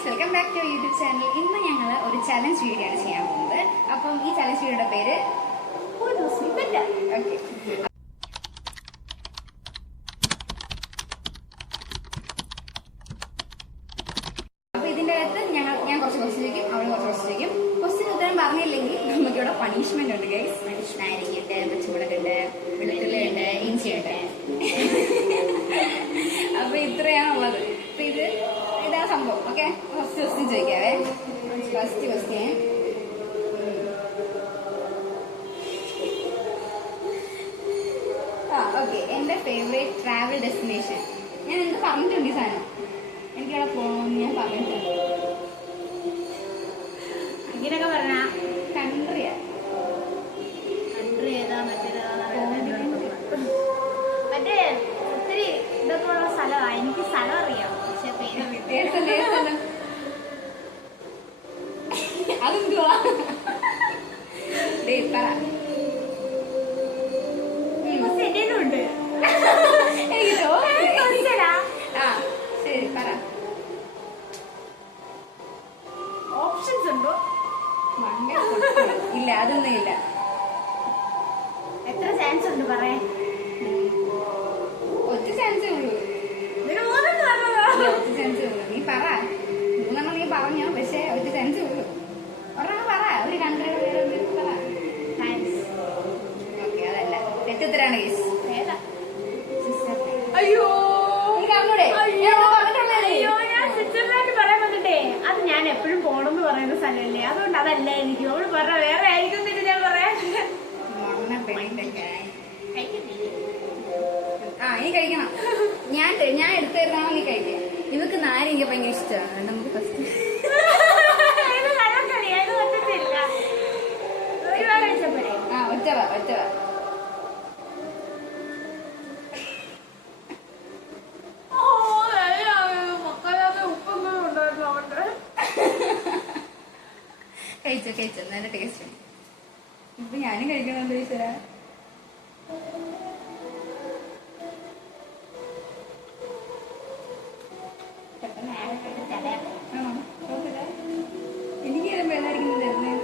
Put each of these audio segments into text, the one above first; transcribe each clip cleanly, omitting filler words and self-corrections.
Guys, welcome back to YouTube channel. ഇന്ന് ഞങ്ങൾ ഒരു ചലഞ്ച് വീഡിയോ ആണ് ചെയ്യാൻ പോകുന്നത്. അപ്പം ഈ ചലഞ്ച് വീഡിയോയുടെ പേര് ഓക്കെ. അപ്പൊ ഇതിന്റെ അകത്ത് ഞാൻ കുറച്ച് ക്വസ്റ്റ്യൻ ചോദിക്കും, അവൾ കുറച്ച് ക്വസ്റ്റ്യൻ ചോദിക്കും. ക്വസ്റ്റ്യൻ ഉത്തരം പറഞ്ഞില്ലെങ്കിൽ നമുക്കിവിടെ പണിഷ്മെന്റ് ഉണ്ട് ഗൈസ്. നാരങ്ങയുണ്ട്, പച്ചമുളകുണ്ട്, വെളുത്തുള്ളിയുണ്ട്, ഇഞ്ചിയുണ്ട്. അപ്പൊ ഇത്രയാണുള്ളത്. അപ്പൊ ഇതാ സംഭവം. ഓക്കെ, ഫസ്റ്റ് ക്വസ്റ്റ്യൻ ചോദിക്കാവേ. ഫസ്റ്റ് ക്വസ്റ്റ്യൻ, ഓക്കെ, എന്റെ ഫേവറേറ്റ് ട്രാവൽ ഡെസ്റ്റിനേഷൻ. ഞാൻ എന്ത് പറഞ്ഞിട്ടുണ്ട് ഈ സാധനം, എനിക്കവിടെ പോകണമെന്ന് ഞാൻ പറഞ്ഞിട്ടുണ്ട്. ഇങ്ങനെയൊക്കെ പറഞ്ഞ കൺട്രിയാ. കൺട്രി ഏതാ? മറ്റേ ഒത്തിരി ഇതൊക്കെ ഉള്ള സ്ഥലമാണ്. എനിക്ക് സ്ഥലം അറിയാം, പക്ഷെ പേര് അതെന്തുവാ? ഉണ്ട്. ശരി, പറ. ഓപ്ഷൻസ് ഉണ്ടോ? ഇല്ല, അതൊന്നും ഇല്ല. എത്ര ചാൻസ് ഉണ്ട് പറയാൻ? ഒറ്റ ചാൻസേ ഉള്ളൂ. ഒറ്റ ചാൻസേ ഉള്ളൂ. നീ പറ. മൂന്നെണ്ണം നീ പറഞ്ഞോ, പക്ഷെ ഒറ്റ ചാൻസേ ഉള്ളൂ. ഒരെണ്ണം പറ. ഒരു കൺട്രിയുടെ പേര് പറ. ഓക്കെ, അതല്ല. തെറ്റുത്തരാണ് കേസ്. അയ്യോ, അയ്യോ, ഞാൻ സ്വിറ്റ്സർലാൻഡ് പറയാൻ വന്നിട്ടേ. അത് ഞാൻ എപ്പോഴും പോണെന്ന് പറയുന്ന സ്ഥലമല്ലേ, അതുകൊണ്ട് അതല്ല. എനിക്ക് അവള് പറഞ്ഞ വേറെ ആയിരിക്കും എന്നിട്ട് ഞാൻ പറയാൻ. ഇനി കഴിക്കണം. ഞാൻ എടുത്തു തരുന്നതാണോ നീ കഴിക്കാം. ഇവക്ക് നാരങ്ങ ഭയങ്കര ഇഷ്ടമാണ്. നമുക്ക് ഫസ്റ്റ് ഒറ്റ കഴിച്ചോ. നല്ല ടേസ്റ്റ്. ഇപ്പൊ ഞാനും കഴിക്കണമെന്ന് ചോദിച്ചാ എനിക്ക് ചിലപ്പോ എല്ലാവർക്കും തരുന്നത്.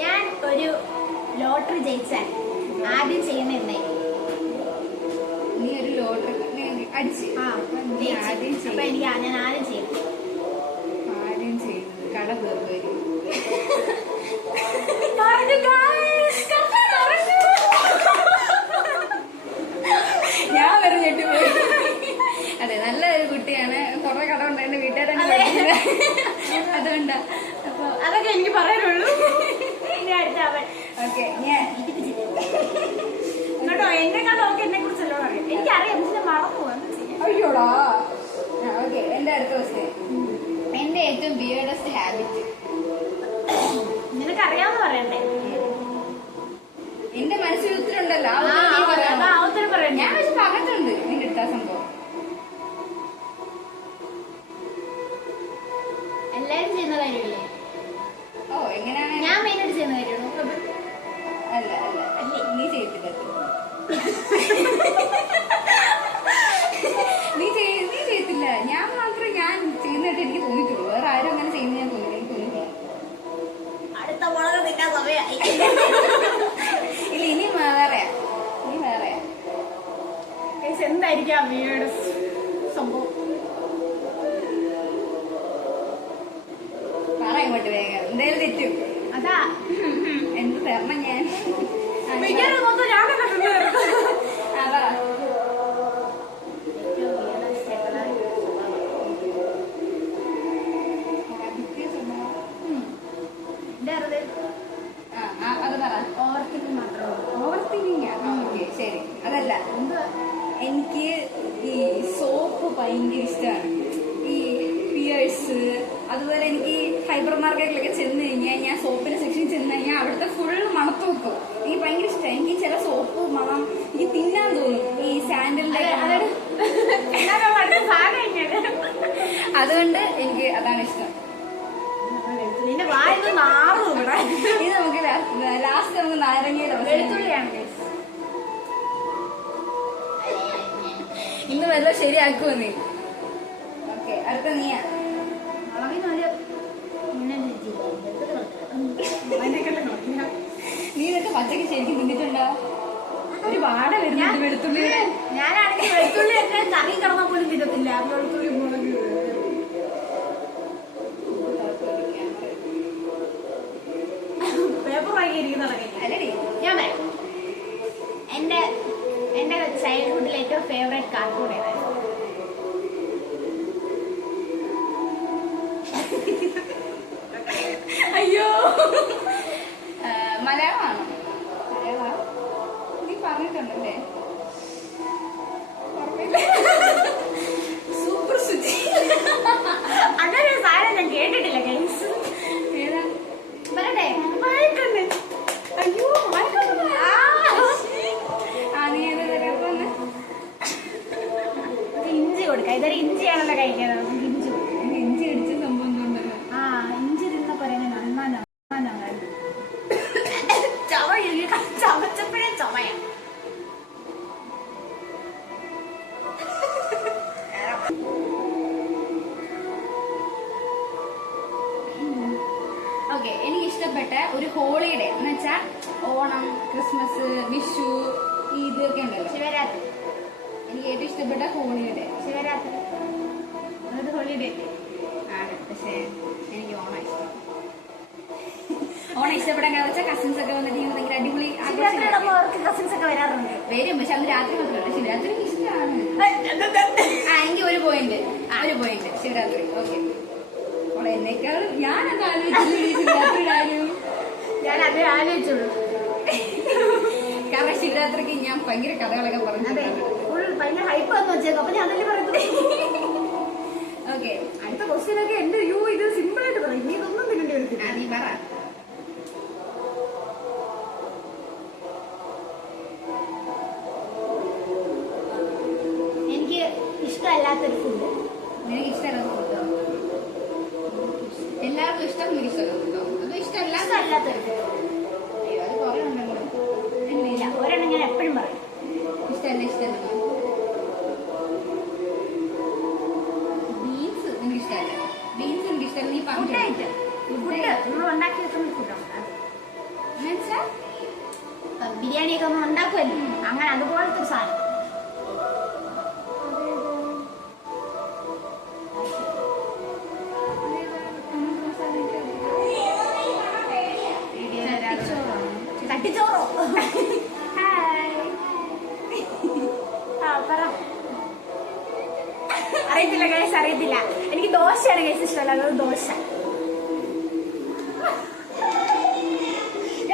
ഞാൻ ഒരു ലോട്ടറി ജയിച്ചാൽ ആദ്യം ചെയ്യുന്ന എന്തായി? നീ ഒരു ലോട്ടറി അടിച്ച് ഞാൻ ആദ്യം ചെയ്യും. ആദ്യം ചെയ്യുന്നത് കട തീർക്കും. ഞാൻ പറഞ്ഞിട്ട് പോയി. അതെ, നല്ല ഒരു കുട്ടിയാണ്. കുറെ കട ഉണ്ടായിട്ട് വീട്ടുകാരെ അതുകൊണ്ടാ. അപ്പൊ അതൊക്കെ എനിക്ക് പറയാനുള്ളൂ. ഓക്കെ, ഞാൻ കേട്ടോ, എന്നെ കണ്ടൊക്കെ എന്നെ കുറിച്ചല്ലോ അറിയാം. എനിക്കറിയാം, പക്ഷെ മറന്നു പോകാൻ. അയ്യോടാ. ഓക്കെ, എന്റെ അടുത്ത ക്വസ്റ്റ്യൻ. എന്റെ ഏറ്റവും വിയർഡസ്റ്റ് ഹാബിറ്റ്. നിനക്കറിയാമെന്ന് പറയണ്ടേ? എന്റെ മനസ്സിൽ ഉത്തരം ഉണ്ടല്ലോ. ഉത്തരം പറയണ്ട. ഞാൻ പക്ഷെ പറഞ്ഞിട്ടുണ്ട് നിന്റെ അടുത്ത സംഭവം. എല്ലാരും ചെയ്യുന്ന കാര്യമില്ലേ? ഓ, എങ്ങനെയാണ്? ഞാൻ മെയിനായിട്ട് ചെയ്യുന്ന കാര്യമാണോ? അല്ല, നീ ചെയ്തില്ല. നീ ചെയ്യത്തില്ല. ഞാൻ ചെയ്യുന്നതായിട്ട് എനിക്ക് തോന്നിയിട്ടുള്ളൂ. വേറെ ആരും അങ്ങനെ ചെയ്യുന്ന ഞാൻ എനിക്ക് തോന്നിയിട്ടില്ല. അടുത്ത മുളക് നിൽക്കാൻ സമയമായി. ഇല്ല, ഇനി വേറെയാ. എന്തായിരിക്കാം വീട് സംഭവം? പറ ഇങ്ങോട്ട് വേഗം. എന്തായാലും തെറ്റും. അതാ എന്ത് തരണം ഞാൻ? പറ. അത് പറ. ഓവർത്തിങ്കിങ് മാത്രമേ. ഓവർത്തിങ്കിങ്. ഓക്കെ, ശരി. അതല്ല, എനിക്ക് ഈ സോപ്പ് ഭയങ്കര ഇഷ്ടമാണ്. ഈ പിയേഴ്സ്, അതുപോലെ എനിക്ക് ഹൈപ്പർ മാർക്കറ്റിലൊക്കെ ചെന്ന് കഴിഞ്ഞാൽ ഞാൻ സോപ്പിന്റെ സെക്ഷനിൽ ചെന്ന് കഴിഞ്ഞാൽ അവിടുത്തെ ഫുൾ മണത്ത് വെക്കും. എനിക്ക് ഭയങ്കര ഇഷ്ടമാണ്. എനിക്ക് ചില സോപ്പ് മണം എനിക്ക് തിന്നാൻ തോന്നും. ഈ അതുകൊണ്ട് എനിക്ക് അതാണ് ഇഷ്ടം. നിന്റെ വായന്ന് നാറും ഇവിടെ. ഇത് നമുക്ക് ലാസ്റ്റ് നമുക്ക് നാരങ്ങയുടെ വെളുത്തുള്ളിയാണ് ഇന്ന് വല്ല ശരിയാക്കുമോ നീ? ഓക്കെ, അടുത്ത നീയാ. നീ ഇതൊക്കെ പച്ചക്ക് ശരിക്കും തിന്നിട്ടുണ്ടോ? ഒരു വാട വരുന്നുണ്ട് വെളുത്തുള്ളിയുടെ. ഞാനാണെങ്കിൽ വെളുത്തുള്ളി ഒക്കെ കറി കിടന്നാൽ പോലും തിന്നത്തില്ല. വെളുത്തുള്ളി മുളക് പേപ്പർ വാങ്ങിയിരിക്കുന്ന അല്ലടി, ഞാൻ പറയാം. എന്റെ ചൈൽഡ്ഹുഡിൽ ഏറ്റവും ഫേവറേറ്റ് കാർട്ടൂൺ ഏതായിരുന്നു? അയ്യോ, മലയാളമാണോ? മലയാളം നീ പറഞ്ഞിട്ടുണ്ടല്ലേ? സൂപ്പർ സുചി. അങ്ങനെ ഒരു സാധനം ഞാൻ കേട്ടിട്ടില്ല ഗൈസ്. ഏതാ? പറയട്ടെ, വാഴക്കണ്ണ്. അയ്യോ, വാഴക്കണ്ണ്. നീ ഏതാ തരാന്ന്? ഇഞ്ചി കൊടുക്കാം. ഇതൊരു ഇഞ്ചിയാണല്ലോ കഴിക്കുന്നത്. നമുക്ക് ഇഞ്ചി കൊടുക്കാം. ഇഞ്ചി അടിച്ച സംഭവം ഉണ്ടല്ലോ. ഇഞ്ചി തിന്ന പറയുന്നത് നന്നാണ്. ചവച്ചപ്പോഴേ ചവയ. ഓക്കെ, എനിക്ക് ഇഷ്ടപ്പെട്ട ഒരു ഹോളിഡേ എന്ന് വെച്ചാൽ ഓണം, ക്രിസ്മസ്, വിഷു, ഈദ് ഒക്കെ ഉണ്ടല്ലോ. ശിവരാത്രി. എനിക്ക് ഏറ്റവും ഇഷ്ടപ്പെട്ട ഹോളിഡേ ശിവരാത്രി അത് ഹോളിഡേ ആണ്. പക്ഷേ എനിക്ക് ഓണം ഇഷ്ടം. ഓണം ഇഷ്ടപ്പെടാൻ കാരണം വെച്ചാൽ കസിൻസ് ഒക്കെ വന്നിട്ട് ഞങ്ങൾ ഭയങ്കര അടിപൊളി അവർക്ക് കസിൻസ് ഒക്കെ വരാറുണ്ട്. വരും. പക്ഷെ അന്ന് രാത്രി മാത്രമല്ല, ശിവരാത്രി എനിക്ക് ഇഷ്ടമാണ്. എനിക്ക് ഒരു പോയിന്റ് ശിവരാത്രി. ഓക്കെ, എന്നെക്കാളും ഞാനത് ആലോചിച്ചു ശിവരാത്രി കാര്യം. ഞാൻ അതേ ആലോചിച്ചുള്ളൂ. കാരണം ശിവരാത്രിക്ക് ഞാൻ ഭയങ്കര കഥകളൊക്കെ പറഞ്ഞു. ഭയങ്കര ഹൈപ്പ് വന്നു വെച്ചേക്കും. അപ്പൊ ഞാൻ അതല്ലേ പറയുന്നത്. ഓക്കെ, അടുത്ത ക്വസ്റ്റ്യൻ ഒക്കെ എന്റെ ഇത് സിമ്പിൾ ആയിട്ട് പറയും. ഇനി ഇതൊന്നും തിന്നേണ്ടി വരത്തില്ല. നീ പറ. എനിക്ക് ഇഷ്ടമല്ലാത്തൊരു ഫുഡ്. നിനക്ക് ഇഷ്ടമല്ലാത്ത ഫുഡോ? എല്ലാവർക്കും ഇഷ്ടം നിനക്ക് ഇഷ്ടമല്ലോ. അത് ഇഷ്ടമല്ലാത്തൊരു ഫുഡ് അത് കുറെ ഉണ്ടല്ലോ. ഇല്ല, ഒരെണ്ണം ഞാൻ എപ്പോഴും പറയും. ഇഷ്ടമല്ല. ബീൻസ് നിനക്ക് ഇഷ്ടമല്ല. ബീൻസ് എനിക്ക് ഇഷ്ടമല്ല. നീ ഫുഡായിട്ട് നമ്മൾ ഉണ്ടാക്കി വെക്കുന്ന ഫുഡാണ്. എന്നുവെച്ചാൽ ബിരിയാണിയൊക്കെ നമ്മൾ ഉണ്ടാക്കുമല്ലോ, അങ്ങനെ അതുപോലത്തെ ഒരു സാധനം. തട്ടിച്ചോറോ? അറിയത്തില്ല ഗൈസ്, അറിയത്തില്ല. എനിക്ക് ദോശയാണ് ഗൈസ് ഇഷ്ടമല്ല. അത് ദോശ.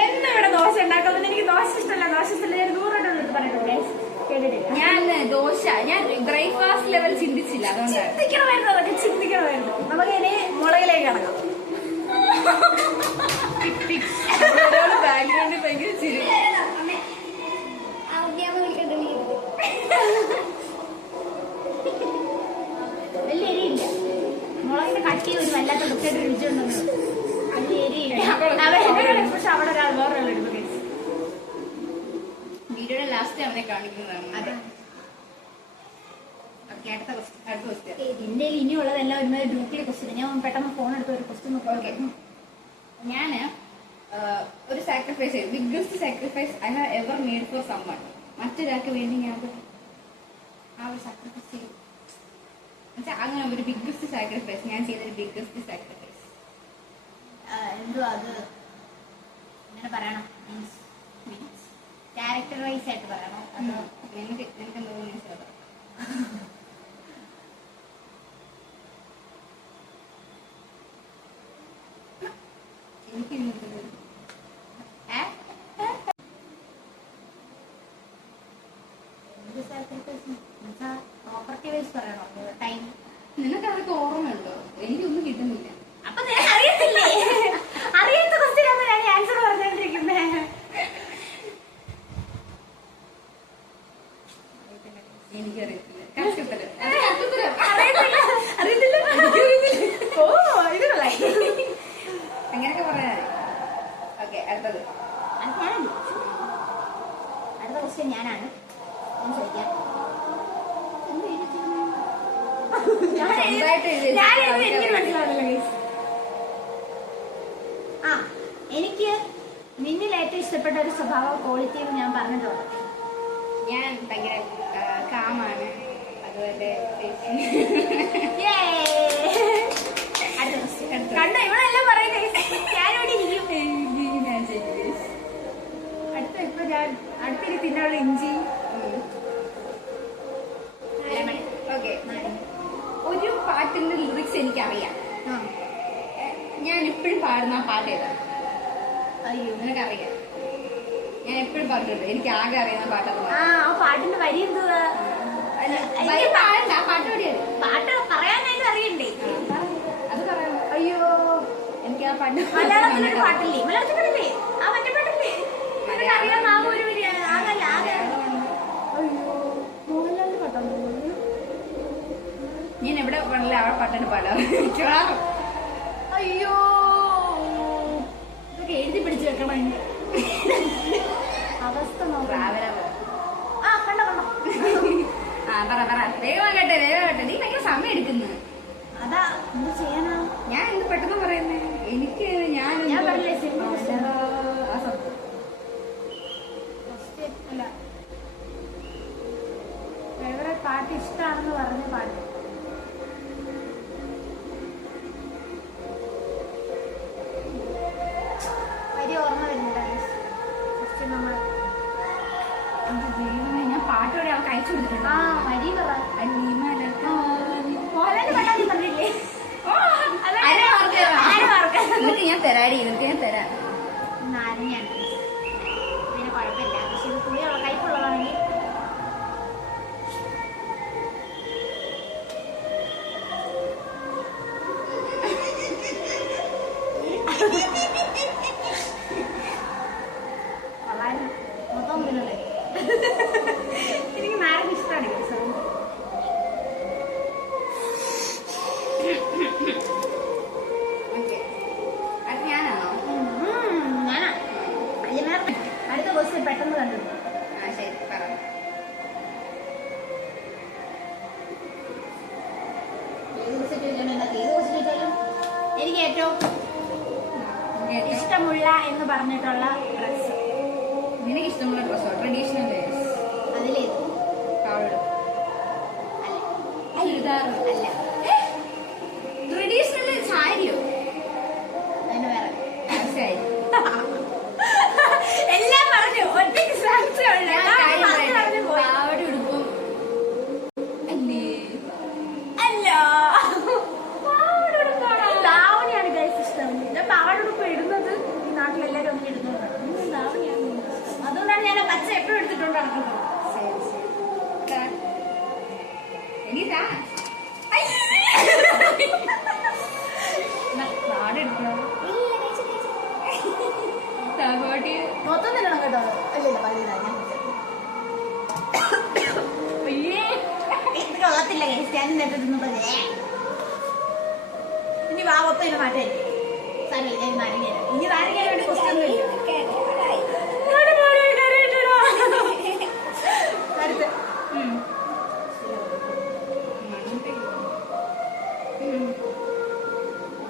എന്നിവിടെ ദോശ ഉണ്ടാക്കുമ്പോൾ എനിക്ക് ദോശ ഇഷ്ടമല്ല. ദോശ ഇഷ്ടമല്ല. ഞാൻ 100 വട്ടം പറഞ്ഞിട്ടുണ്ട് ഗൈസ്, കേട്ടിട്ടില്ല. ഞാൻ ബ്രേക്ക്ഫാസ്റ്റ് ലെവൽ ചിന്തിച്ചില്ല. അതുകൊണ്ടാണ്. ചിന്തിക്കണമായിരുന്നു, അതൊക്കെ ചിന്തിക്കണമായിരുന്നു. നമുക്ക് ഇനി മുളകിലേക്ക് കിടക്കാം. ബാക്ക്ഗ്രൗണ്ടിൽ ഭയങ്കര ചിരി. വലിയ എരിയില്ല. മുളകിന്റെ കട്ടി ഒരു വല്ലാത്ത വൃത്തിയായിട്ട് രുചി ഉണ്ടെന്ന്. വലിയ എരിയില്ല. പക്ഷെ അവിടെ ഒരാൾ വേറൊരാൾ എടുക്കും. വീഡിയോയുടെ ലാസ്റ്റ് അവനെ കാണിക്കുന്നതാണ്. അതെ. അടുത്ത ക്വസ്റ്റ്യൻ. എന്റെ ഇനിയുള്ളതെല്ലാം ഒരുമാതിരി ഡ്യൂട്ടിയുടെ ക്വസ്റ്റ്യൻ. ഞാൻ പെട്ടെന്ന് ഫോൺ എടുത്ത് ഒരു ക്വസ്റ്റ്യൻ നോക്കാം. ഞാന് ഒരു sacrifice, biggest sacrifice I have ever made for someone. മറ്റൊരാൾക്ക് വേണ്ടി ഞാൻ ആ ഒരു സാക്രിഫൈസ് ചെയ്യും. അങ്ങനെ ഒരു ബിഗ്ഗസ്റ്റ് സാക്രിഫൈസ് ഞാൻ ചെയ്തൊരു ബിഗ്ഗസ്റ്റ് സാക്രിഫൈസ് എന്തോ അത് ഇങ്ങനെ പറയണം. മീൻസ് ക്യാരക്ടർ വൈസ് ആയിട്ട് പറയണം. അതോ നിനക്ക് എന്തോ മനസ്സിലാവും. എനിക്ക് പ്രോപ്പർട്ടി വൈസ് പറയണോ? ടൈം നിനക്ക് അതൊക്കെ ഓർമ്മയുണ്ടോ? എനിക്കൊന്നും കിട്ടുന്നില്ല. അപ്പൊ നിനക്ക് അറിയത്തില്ലേ? അറിയാത്ത ക്വസ്റ്റ്യനാണ് ഞാൻ ആൻസർ പറഞ്ഞോണ്ടിരിക്കുന്നത്. എനിക്കറിയത്തില്ല. correct ഉത്തരം. അത് correct ഉത്തരം. അറിയത്തില്ല. ഓ ഇത് കൊള്ളാം. അങ്ങനെയൊക്കെ പറയാ. ഓക്കെ, അടുത്തത്. അത് ഞാനല്ലേ? അടുത്ത ക്വസ്റ്റ്യൻ ഞാനാണ്. ഞാൻ ചോദിക്കാം. എനിക്ക് മനസ്സിലാവുന്നില്ല ഗൈസ്. ആ, എനിക്ക് നിന്നിൽ ഏറ്റവും ഇഷ്ടപ്പെട്ട ഒരു സ്വഭാവ ക്വാളിറ്റി എന്ന് ഞാൻ പറഞ്ഞിട്ടുണ്ട്. ഞാൻ ഭയങ്കര കാമാണ്. അതുപോലെ അടുത്ത ക്വസ്റ്റ്യൻ കണ്ടോ, ഇവിടെ എല്ലാം പറയുന്നത് ഞാനിവിടെ ഇരിക്കും. ഞാൻ ചെയ്തു. ഇപ്പൊ ഞാൻ അടുത്തൊരു തിന്നുള്ള ഇഞ്ചി. ഓക്കെ, ഒരു പാട്ടിന്റെ ലിറിക്സ് എനിക്കറിയാം. ഞാൻ എപ്പോഴും പാടുന്ന ആ പാട്ട് ഏതാ? അയ്യോ, നിനക്കറിയാം? ഞാൻ എപ്പോഴും പാട്ടുണ്ട്. എനിക്ക് ആകെ അറിയുന്ന പാട്ടത്. ആ പാട്ടിന്റെ വരി എന്തുവാ? പാടണ്ട, ആ പാട്ട് പാടിയാണ്. പാട്ട് പറയാനായിട്ട് അറിയണ്ടേ? അത് പറയാം. അയ്യോ, എനിക്ക് ആ പാട്ട് മലയാളത്തിലൊരു പാട്ടില്ലേ? മലയാളത്തിലല്ലേ? ആ മറ്റേ പാട്ടില്ലേ? നിനക്ക് അറിയാൻ ആ ഒരു വരി ആകല്ല ആകെ. അയ്യോ, മോഹൻലാലിന്റെ പാട്ടാണ്. ഞാൻ എവിടെ പാടില്ല അവിടെ പാട്ടാണ് പാടാം. അയ്യോ, ഇതൊക്കെ എഴുതി പിടിച്ചു വെക്കണം. അവസ്ഥ ട്രാവലർ. ആ കണ്ടോ കണ്ടോ. ആ പറ വേഗമാകട്ടെ. നീ ഭയങ്കര സമയം എടുക്കുന്നു. അതാ എന്ത് ചെയ്യാനാ? ഞാൻ എന്ത് പെട്ടെന്ന് പറയുന്നേ? എനിക്ക് ഞാൻ പറഞ്ഞില്ലേ സിനിമ ആ സംഭവം അല്ല, ഫേവറേറ്റ് പാട്ട് ഇഷ്ടമാണെന്ന് പറഞ്ഞ പാട്ട്. വരി ഓർമ്മ വരുന്നുണ്ട്. നമ്മൾ ഞാൻ പാട്ടോടെ അവൾക്ക് അയച്ചു കൊടുത്തിട്ടുണ്ട്. ആ വരി പറ. മോഹൻലാലിന്റെ പാട്ടാ പറഞ്ഞില്ലേ? എന്നിട്ട് ഞാൻ തരാടി. എന്നിട്ട് ഞാൻ തരാം. നാരങ്ങയാണ് പിന്നെ കുഴപ്പമില്ല. പക്ഷെ ഇത് പുളിയുള്ള കയ്പുള്ളതാണെങ്കിൽ മൊത്തം തിന്നല്ലേ. എനിക്ക് നാരങ്ങ ഇഷ്ടമാണ്. അത് ഞാനാണോ? ഞാനാ അടുത്ത ക്വസ്റ്റ്യൻ പെട്ടെന്ന് കണ്ടു. ആ ശരി, പറ. എനിക്ക് ഏറ്റവും ഇഷ്ടമുള്ള എന്ന് പറഞ്ഞിട്ടുള്ള ഡ്രസ്. നിനക്ക് ഇഷ്ടമുള്ള ഡ്രസ്സോ? Traditional dress? അതിലേത്? കവള്? അല്ല, ചുരിദാറ്? അല്ല. ട്രഡീഷണൽ സാരിയോ? അതിന് വേറെ സാരി. എല്ലാം പറഞ്ഞു. ഒറ്റയ്ക്ക് സാധിച്ചുള്ള പാവടി ഉടുപ്പും അല്ലേ? അല്ല, ധാവണിയാണ് ഗൈസ് ഇഷ്ടം. ഞാൻ പാവാടുടുപ്പ് ഇടുന്നത് ഈ നാട്ടിലെല്ലാരും ഒന്നും ഇടുന്നുണ്ട്. ധാവണിയാണ് ഇഷ്ടം. അതുകൊണ്ടാണ് ഞാൻ പച്ച എപ്പോഴും എടുത്തിട്ടുണ്ട് നടക്കുന്നത്. എനിക്കാ പാടെടുക്കണോ? പാവാടി മൊത്തം തിന്നണം കേട്ടോ. അല്ലല്ല പള്ളിയിലാ ഞാൻ ഇത് കൊള്ളത്തില്ല ഗൈസ്. ഞാൻ എന്നിട്ട് തിന്നത് ഇനി വാ മൊത്തം ഇന്ന് മാറ്റായിരിക്കും. സാരമില്ല, ഞാൻ നാരങ്ങ ഇനി നാരങ്ങ വേണ്ടി ക്വസ്റ്റ്യൻ ഇല്ല. അടുത്ത്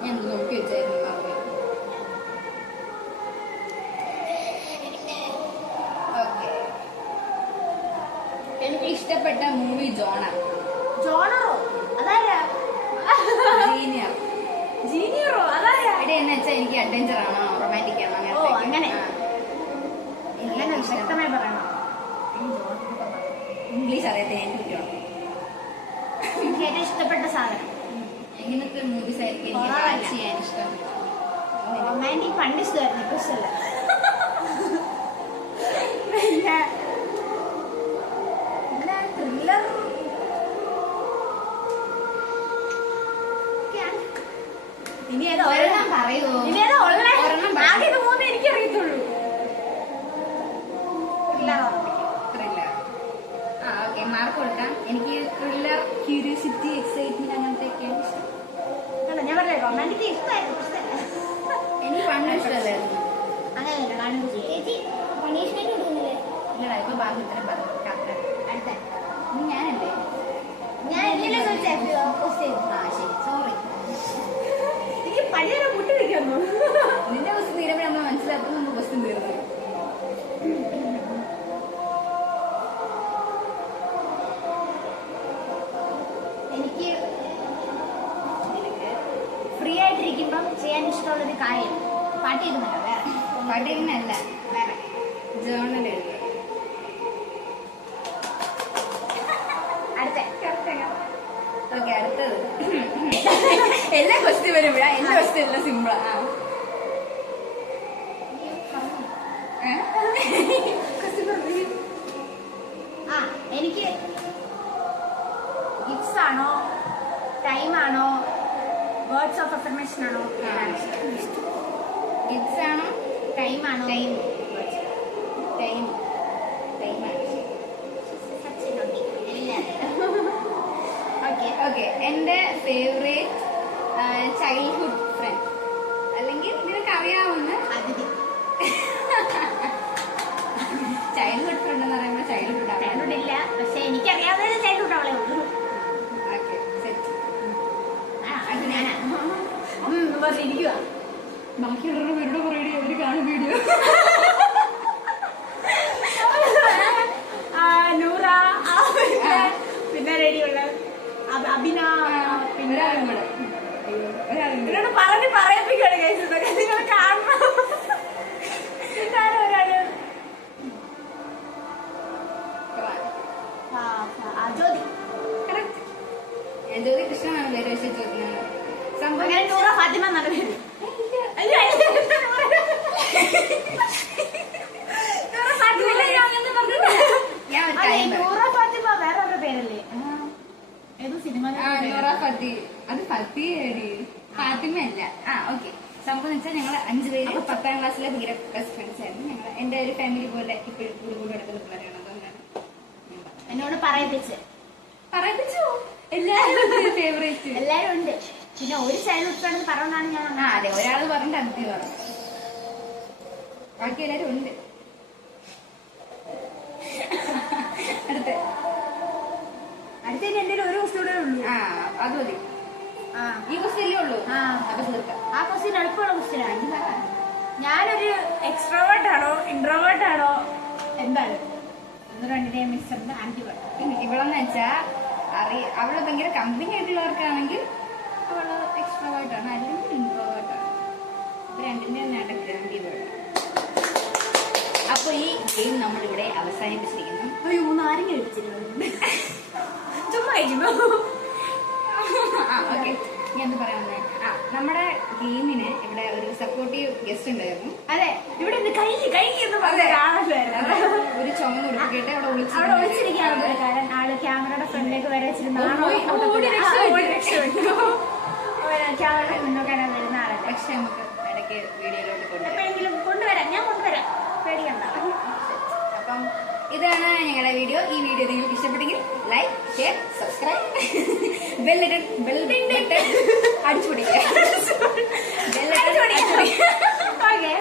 ഞാൻ നോക്കി വെച്ചായിരുന്നു. എനിക്ക് ഇഷ്ടപ്പെട്ട മൂവി ജോണർ. ജോണറോ? അതാരാ? ജീനിയർ. ജീനിയറോ? അതാരാ? ഇവിടെ എന്ന് വെച്ചാൽ എനിക്ക് അഡ്വഞ്ചർ ആണോ റൊമാൻറ്റിക് ആണോ ഓ അങ്ങനെ എനിക്ക് വ്യക്തമായി പറയണം. ഇംഗ്ലീഷ് അറിയത്തെ എനിക്ക് എനിക്ക് ഏറ്റവും ഇഷ്ടപ്പെട്ട സാധനം എങ്ങനത്തെ മൂവീസ് ആയിരിക്കും എനിക്ക് വാച്ച് ചെയ്യാൻ ഇഷ്ടം? റൊമാൻറ്റിക് പണ്ട് ഇഷ്ടമായിരുന്നു, ഇപ്പൊ ഇഷ്ടമല്ല. പിന്നെ ത്രില്ലർ ഇനി ഏതാ ഒരെണ്ണം പറയുമോ? ഇനി ഏതാ ഉള്ളേ? ഒരെണ്ണം ആകെ ഇത് മൂന്നേ എനിക്ക് അറിയത്തുള്ളൂ. Thriller thriller. ആ ഓക്കെ, മാർക്ക് കൊടുക്കാം. എനിക്ക് ത്രില്ലർ, ക്യൂരിയോസിറ്റി, എക്സൈറ്റ്മെന്റ് അങ്ങനത്തെയൊക്കെയാണ് ഇഷ്ടം. ഞാൻ പറഞ്ഞേ റൊമാൻറ്റിക് ഇഷ്ടമായിരുന്നു. എനിക്ക് പണ്ട് ഇഷ്ടമല്ലായിരുന്നു. അങ്ങനെയല്ല കാണുന്നത് ചേച്ചി പണിഷ്മെന്റ് കൊടുക്കുന്നില്ലേ? ഇല്ലടാ, ഇപ്പൊ ബാധ്യത്തിന് പറഞ്ഞു അടുത്ത ഞാനല്ലേ. ഞാൻ എന്തെങ്കിലും ചോദിച്ചാ ശരി, സോറി. എനിക്ക് പണിയുടെ മുട്ടി വെക്കുന്നു. നിന്റെ ക്വസ്റ്റ്യൻ തീരുമ്പോൾ നമ്മൾ മനസ്സിലാക്കും നമ്മൾ ക്വസ്റ്റ്യൻ തീർന്നു. എനിക്ക് ഫ്രീ ആയിട്ടിരിക്കുമ്പം ചെയ്യാൻ ഇഷ്ടമുള്ളൊരു കാര്യം പാട്ട് ചെയ്യുന്നില്ല. വേറെ പാട്ടിങ്ങനല്ല, വേറെ ജേർണൽ എഴുതുക. അടുത്ത ഓക്കെ, അടുത്തത്. എല്ലാ ക്വസ്റ്റ്യൻ വരുമ്പോഴാ എന്റെ ക്വസ്റ്റ്യൻ എല്ലാം സിമ്പിളാ. എനിക്ക് ഗിഫ്റ്റ്സ് ആണോ, ടൈം ആണോ, വേർഡ്സ് ഓഫ് അഫർമേഷൻ ആണോ? ഗിഫ്റ്റ്സ് ആണോ, ടൈം ആണോ? ടൈം ടൈം ടൈമാണ്. ഓക്കെ ഓക്കെ, എന്റെ ഫേവറേറ്റ് ചൈൽഡ്ഹുഡ് ഫ്രണ്ട്, അല്ലെങ്കിൽ നിനക്ക് അറിയാവുന്ന അതിഥി. ചൈൽഡ്ഹുഡ് ഫ്രണ്ട് എന്ന് പറയുമ്പോൾ ചൈൽഡ്ഹുഡ് ചൈൽഡ്ഹുഡ് ഇല്ല, പക്ഷെ എനിക്കറിയാവുന്ന ചൈൽഡ്ഹുഡ് അവളെ ഉള്ളൂ. Okay, set. അത് ഞാനാ പറഞ്ഞിരിക്കുക. ബാക്കിയുള്ളവരുടെ പേരുടെ പറയണേ, അവര് കാണും വീഡിയോ. നൂറ, പിന്നെ റെഡിയുള്ള അഭിന, പിന്നെ ഒരാളും കൂടെ. ഒരാളും കൂടെ. എന്നോട് പറഞ്ഞ് പറയിപ്പിക്കുകയാണ് കേസ്. ഇതൊക്കെ നിങ്ങൾ കാണണം. ഇതാണ് ഒരാള് ജ്യോതി. Correct. ഞാൻ ജ്യോതി കൃഷ്ണനാണ് പേര്, പക്ഷെ ജ്യോതിനാണ് സംഭവം. അങ്ങനെ നൂറ ഫാത്തിമ എന്നാണ് പേര്. നൂറ ഫാത്തിമ വേറെ അവരുടെ പേരല്ലേ? ഏതോ സിനിമ. നൂറ ഫത്തി. അത് ഫത്തി ഏടി, ഫാത്തിമ അല്ല. ഓക്കെ, സംഭവം എന്ന് വെച്ചാൽ ഞങ്ങൾ 5 പേര് 10ാം ക്ലാസ്സിലെ ഭീര ബെസ്റ്റ് ഫ്രണ്ട്സ് ആയിരുന്നു. ഞങ്ങൾ എന്റെ ഒരു ഫാമിലി പോലെ ഇപ്പോഴും കൂടി നടക്കുന്ന പിള്ളേരാണ്. അതുകൊണ്ടാണ് എന്നോട് പറയിപ്പിച്ച് പറയിപ്പിച്ചോ. എല്ലാവരും ഫേവറേറ്റ് എല്ലാരും ഉണ്ട്. പിന്നെ ഒരു ചൈൽഡ്ഹുഡ് ഫ്രണ്ട് പറഞ്ഞാണ് ഞാൻ. അതെ, ഒരാൾ പറഞ്ഞിട്ട് അടുത്ത് പറഞ്ഞു. ബാക്കി എല്ലാരും ഉണ്ട്. അടുത്ത് അടുത്തതിന് എന്തെങ്കിലും ഒരു ക്വസ്റ്റ്യൂടെ ഉള്ളൂ. അത് മതി. ഈ ക്വസ്റ്റ്യല്ലേ ഉള്ളൂ. അപ്പൊ തീർക്കാം. ആ ക്വസ്റ്റ്യൻ എളുപ്പമുള്ള ക്വസ്റ്റ്യനാണ്. ഞാനൊരു എക്സ്ട്രോവേർട്ട് ആണോ, ഇൻട്രോവേർട്ട് ആണോ, എന്താണ്? രണ്ടിനെയും മിക്സറിന്റെ ആന്റിവേർട്ട്. ഇവളെന്ന് വെച്ചാ അവള് ഭയങ്കര കമ്പനി ആയിട്ടുള്ളവർക്കാണെങ്കിൽ അവള് എക്സ്ട്രോവേർട്ട് ആണ്, അല്ലെങ്കിൽ ഇൻട്രോവേർട്ട് ആണ്. രണ്ടിന്റെ ആന്റിവേർട്ട്. അപ്പൊ ഈ ഗെയിം നമ്മളിവിടെ അവസാനിപ്പിച്ചിരിക്കുന്നു. അയ്യോ, നാരങ്ങ കഴിപ്പിച്ചിരുന്നു. ചുമ്മാ ഓക്കെ, ഞാൻ എന്താ പറയാൻ വന്നേ? നമ്മുടെ ഗെയിമിന് ഇവിടെ ഒരു സപ്പോർട്ടീവ് ഗസ്റ്റ് ഉണ്ടായിരുന്നു. അതെ, ഇവിടെ ഒരു ചുമന്ന് ഉടുപ്പിക്കട്ടെ അവിടെ അവിടെ ഒളിച്ചിരിക്കാറുണ്ട്. കാരണം ആള് ക്യാമറയുടെ ഫ്രണ്ടിലേക്ക് വരെ ക്യാമറയുടെ മുന്നോക്കാണ് വരുന്ന ആളെ. പക്ഷെ നമുക്ക് ഇടയ്ക്ക് വീഡിയോയിലോട്ട് കൊണ്ടുവരാം. എപ്പോഴെങ്കിലും കൊണ്ടുവരാം, ഞാൻ കൊണ്ടുവരാം, പേടിക്കണ്ട. അപ്പം ഇതാണ് ഞങ്ങളുടെ വീഡിയോ. ഈ വീഡിയോ നിങ്ങൾക്ക് ഇഷ്ടപ്പെട്ടെങ്കിൽ like, share, subscribe, bell button അടിച്ചുപിടിക്കുക. ഓക്കെ.